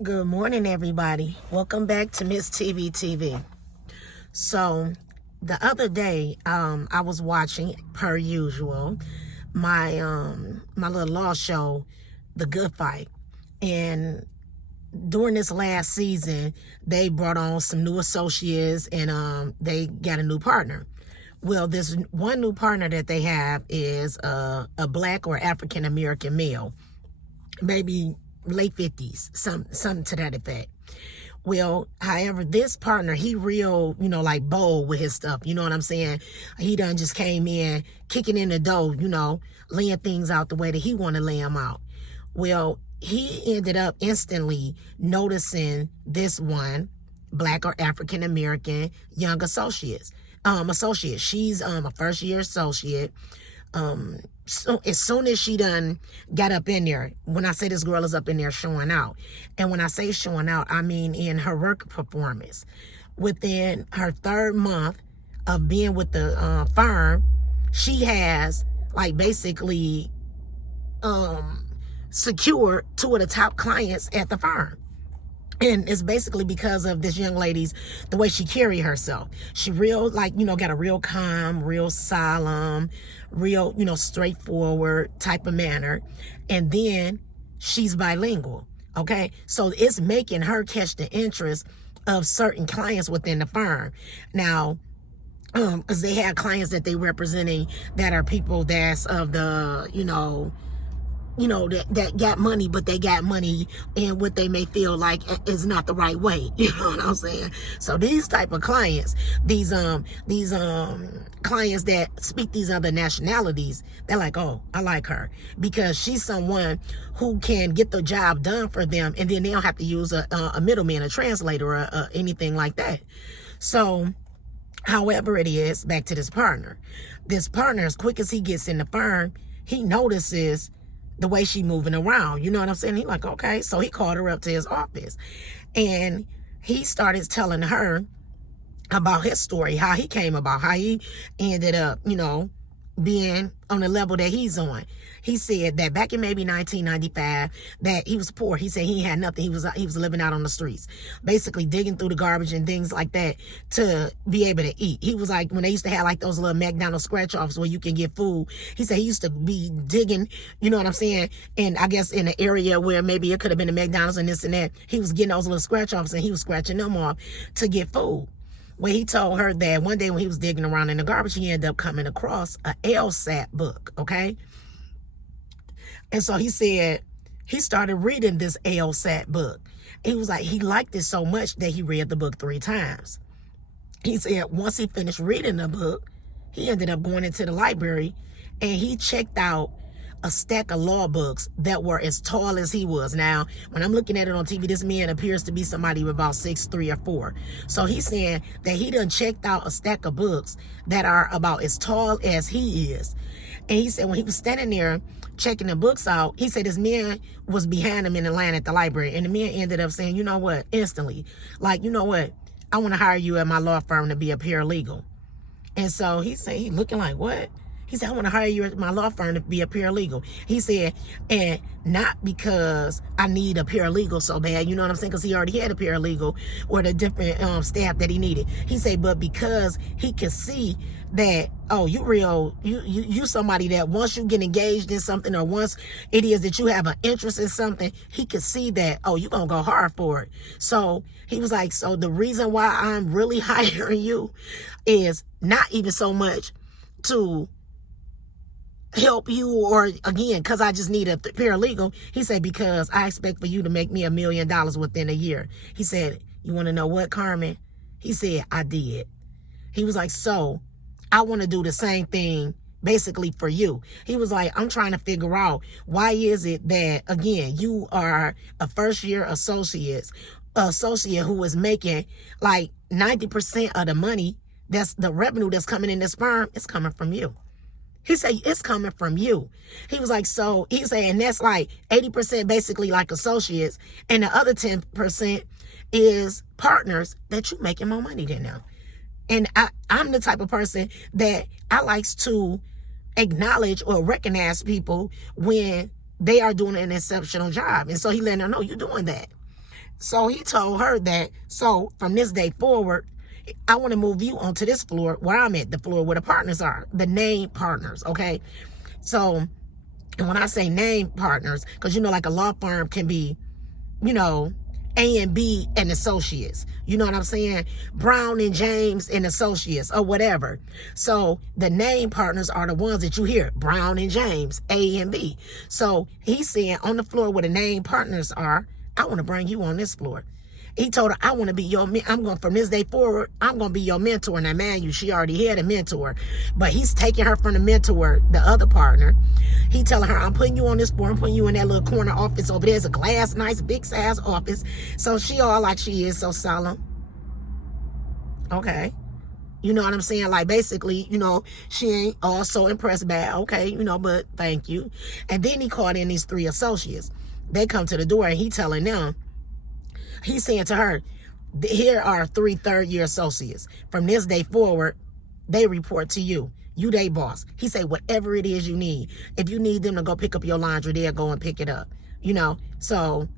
Good morning, everybody. Welcome back to Miss TBTV. So, the other day, I was watching, per usual, my little law show, The Good Fight, and during this last season, they brought on some new associates, and they got a new partner. Well, this one new partner that they have is a black or African American male, maybe late 50s, something to that effect. Well, however, this partner, he real, like bold with his stuff. You know what I'm saying? He done just came in, kicking in the door, laying things out the way that he want to lay them out. Well, he ended up instantly noticing this one black or African American young associate. She's a first year associate. So as soon as she done got up in there, when I say this girl is up in there showing out, and when I say showing out, I mean in her work performance. Within her third month of being with the firm, she has like basically secured two of the top clients at the firm. And it's basically because of this young lady's, the way she carry herself. She real, got a real calm, real solemn, real, straightforward type of manner. And then she's bilingual, okay? So it's making her catch the interest of certain clients within the firm. Now, because they have clients that they representing that are people that's of the, that got money, but they got money in what they may feel like is not the right way. You know what I'm saying? So these type of clients, these clients that speak these other nationalities, they're like, oh, I like her because she's someone who can get the job done for them, and then they don't have to use a middleman, a translator, or anything like that. So, however it is, back to this partner. This partner, as quick as he gets in the firm, he notices the way she moving around. You know what I'm saying? He like, okay. So he called her up to his office, and he started telling her about his story, how he came about, how he ended up, being on the level that he's on. He said that back in maybe 1995 that he was poor. He said he had nothing. He was living out on the streets, basically digging through the garbage and things like that to be able to eat. He was like, when they used to have like those little McDonald's scratch offs where you can get food, he said he used to be digging, you know what I'm saying? And I guess in an area where maybe it could have been a McDonald's and this and that, he was getting those little scratch offs and he was scratching them off to get food. Well, he told her that one day when he was digging around in the garbage, he ended up coming across a LSAT book, okay? And so he said he started reading this LSAT book. He was like, he liked it so much that he read the book 3 times. He said once he finished reading the book, he ended up going into the library and he checked out a stack of law books that were as tall as he was. Now, when I'm looking at it on TV, this man appears to be somebody about 6'3" or 4. So he's saying that he done checked out a stack of books that are about as tall as he is. And he said when he was standing there checking the books out, he said this man was behind him in the line at the library. And the man ended up saying, you know what, instantly, like, you know what, I want to hire you at my law firm to be a paralegal. And so he said, he looking like, what? He said, I want to hire you at my law firm to be a paralegal. He said, and not because I need a paralegal so bad, you know what I'm saying? Because he already had a paralegal or the different staff that he needed. He said, but because he could see that, oh, you somebody that once you get engaged in something, or once it is that you have an interest in something, he could see that, oh, you're going to go hard for it. So he was like, so the reason why I'm really hiring you is not even so much to help you, or again, because I just need a paralegal. He said, because I expect for you to make me $1 million within a year. He said, you want to know what, Carmen? He said, I did. He was like, so I want to do the same thing basically for you. He was like, I'm trying to figure out why is it that, again, you are a first year associate who is making like 90% of the money, that's the revenue that's coming in this firm, is coming from you. He said, it's coming from you. He was like, so he said, and that's like 80% basically like associates, and the other 10% is partners that you making more money than them. And I'm the type of person that I likes to acknowledge or recognize people when they are doing an exceptional job. And so he let her know, you're doing that. So he told her that, so from this day forward, I want to move you onto this floor where I'm at, the floor where the partners are, the named partners, okay? So, and when I say named partners, because you know, like a law firm can be, you know, A and B and associates. You know what I'm saying? Brown and James and associates or whatever. So the name partners are the ones that you hear. Brown and James, A and B. So he's saying on the floor where the name partners are, I want to bring you on this floor. He told her, I want to be from this day forward, I'm going to be your mentor. Now, man, she already had a mentor, but he's taking her from the mentor, the other partner. He telling her, I'm putting you on this floor. I'm putting you in that little corner office over there. It's a glass, nice, big size office. So she all like she is, so solemn. Okay. You know what I'm saying? Like, basically, you know, she ain't all so impressed by, okay, you know, but thank you. And then he called in these 3 associates. They come to the door and he telling them, he's saying to her, here are 3 third-year associates. From this day forward, they report to you. You they boss. He say, whatever it is you need. If you need them to go pick up your laundry, they'll go and pick it up. You know, so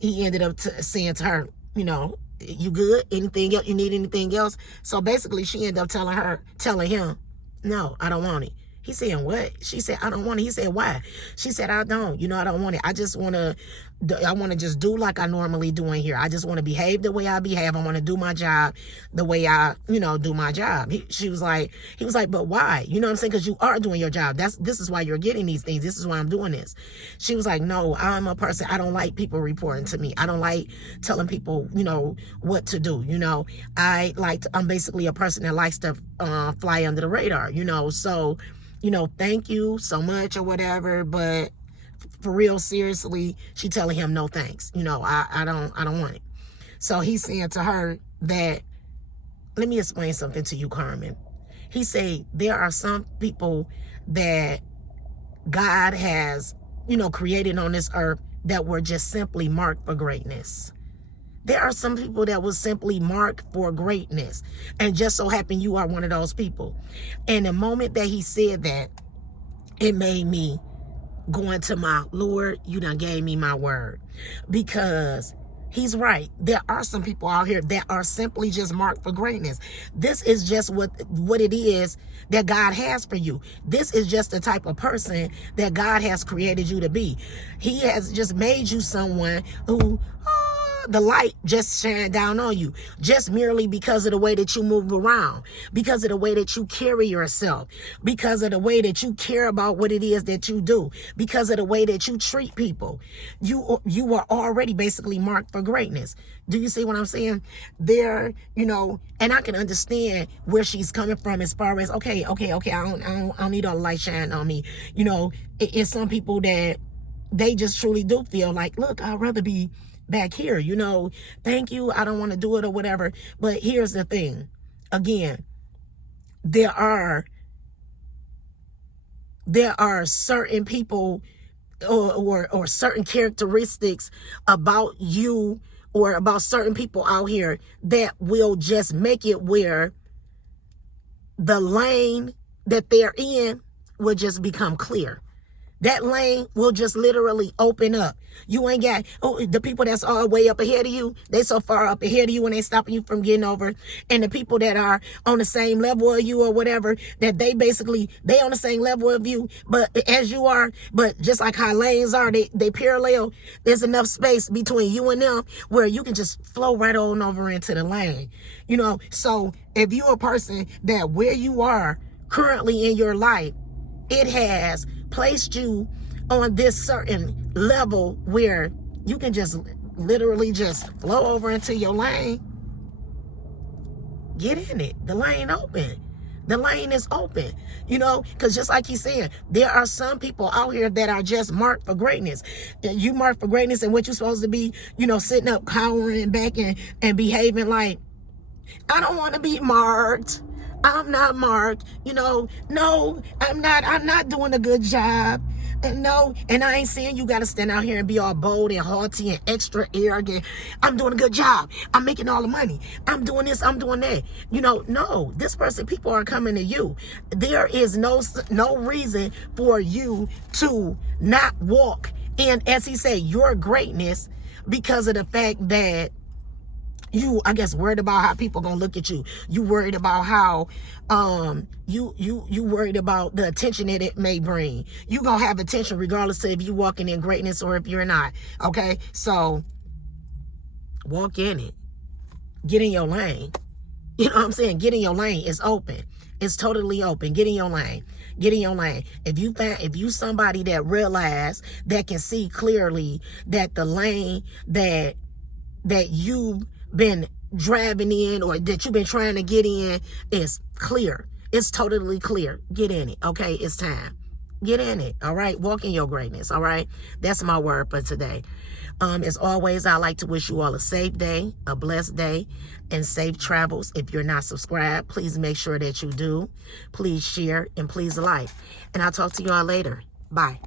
he ended up saying to her, you know, you good? Anything else? You need anything else? So basically, she ended up telling him, no, I don't want it. He said, what? She said, I don't want it. He said, why? She said, I don't. You know, I don't want it. I want to just do like I normally do in here. I just want to behave the way I behave. I want to do my job the way I, you know, do my job. He was like, but why? You know what I'm saying? Because you are doing your job. This is why you're getting these things. This is why I'm doing this. She was like, no, I'm a person. I don't like people reporting to me. I don't like telling people, you know, what to do. You know, I'm basically a person that likes to fly under the radar, you know, so, you know, thank you so much or whatever, but for real, seriously, she telling him no thanks. You know, I don't want it. So he's saying to her that, let me explain something to you, Carmen. He said there are some people that God has, you know, created on this earth that were just simply marked for greatness. There are some people that was simply marked for greatness. And just so happen you are one of those people. And the moment that he said that, it made me go into my, Lord, you done gave me my word. Because he's right. There are some people out here that are simply just marked for greatness. This is just what it is that God has for you. This is just the type of person that God has created you to be. He has just made you someone who, the light just shine down on you, just merely because of the way that you move around, because of the way that you carry yourself, because of the way that you care about what it is that you do, because of the way that you treat people. You are already basically marked for greatness. Do you see what I'm saying? There, you know, and I can understand where she's coming from as far as, okay, I don't need all the light shine on me. You know, it's some people that they just truly do feel like, look, I'd rather be back here, you know, thank you, I don't want to do it or whatever. But here's the thing. Again, there are certain people or certain characteristics about you or about certain people out here that will just make it where the lane that they're in will just become clear. That lane will just literally open up. You ain't got, the people that's all way up ahead of you, they so far up ahead of you and they stopping you from getting over. And the people that are on the same level of you or whatever, that they on the same level of you, but as you are, but just like how lanes are, they parallel, there's enough space between you and them where you can just flow right on over into the lane. You know, so if you're a person that where you are currently in your life, it has placed you on this certain level where you can just literally just flow over into your lane. Get in it. The lane open. The lane is open, you know, because just like he's saying, there are some people out here that are just marked for greatness. You marked for greatness and what you're supposed to be, you know, sitting up, cowering back and behaving like, I don't want to be marked. I'm not marked, you know, no, I'm not doing a good job. And no, and I ain't saying you got to stand out here and be all bold and haughty and extra arrogant. I'm doing a good job. I'm making all the money. I'm doing this. I'm doing that. You know, no, this person, people are coming to you. There is no reason for you to not walk And as he said, your greatness, because of the fact that you, I guess, worried about how people gonna look at you. You worried about how you worried about the attention that it may bring. You gonna have attention regardless of if you walking in greatness or if you're not. Okay, so walk in it. Get in your lane. You know what I'm saying? Get in your lane. It's open. It's totally open. Get in your lane. Get in your lane. If you somebody that realize, that can see clearly that the lane that you've been driving in, or that you've been trying to get in, is clear. It's totally clear. Get in it. Okay, it's time. Get in it. All right, walk in your greatness. All right, that's my word for today. As always, I like to wish you all a safe day, a blessed day, and safe travels. If you're not subscribed, please make sure that you do. Please share and please like. And I'll talk to you all later. Bye.